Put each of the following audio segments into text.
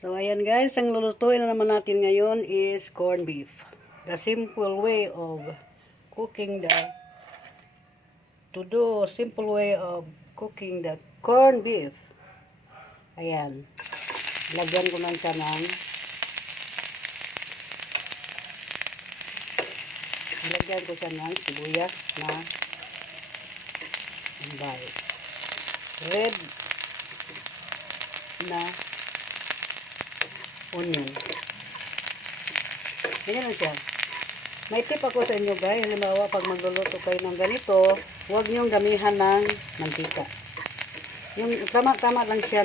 So, ayan guys, ang lulutuin na naman natin ngayon is corned beef. The simple way of cooking simple way of cooking the corned beef. Ayan. Lagyan ko lang siya ng sibuyas na red na onion. Ganyan lang siya. May tip ako sa inyo guys. Halimbawa, pag magluluto kayo ng ganito, huwag niyong damihan ng mantika. Yung tama-tama lang siya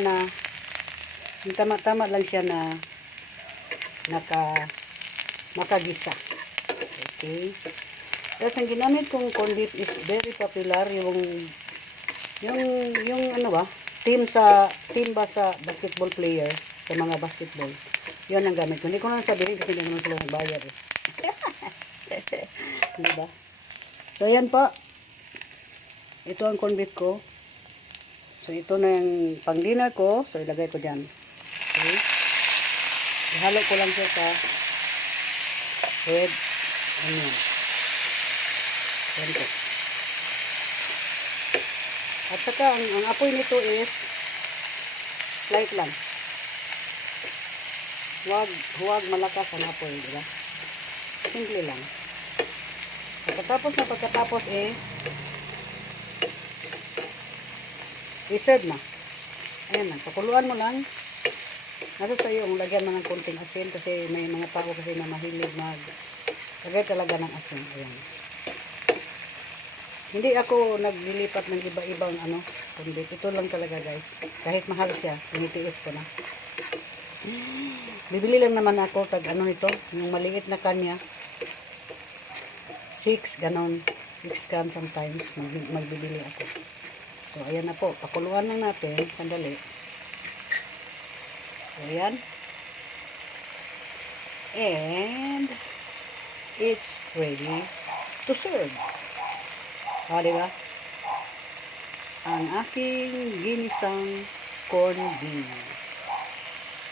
na makagisa. Okay. Tapos ang ginamit kong corned beef is very popular. Yung ano ba? Team ba sa basketball player, sa mga basketball. Yun ang gamit ko. Hindi ko na sabihin kasi hindi naman sila nagbayad eh. Diba? So, ayan po. Ito ang corned beef ko. So, ito na yung pang dinner ko. So, ilagay ko dyan. Okay. Ihalo ko lang siya sa red onion. Ayan po. At saka, ang apoy nito is light lang. Huwag malakas ang apoy, diba? Simple lang. Pagkatapos i-serve na. Ayan na, pakuluan mo lang. Nasa sa'yo, lagyan mo ng konting asin kasi may mga tao kasi na mahilig lagay talaga ng asin. Ayan. Hindi ako naglilipat ng iba-ibang kundi ito lang talaga guys. Kahit mahal siya, tinitiis ko na. Bibili lang naman ako tag ito, yung maliit na kanya. 6 ganon. 6 can sometimes magbibili ako. So ayan na po, pakuluan lang natin, sandali. So ayan. And it's ready to serve. Diba? Ang aking ginisang corned beef.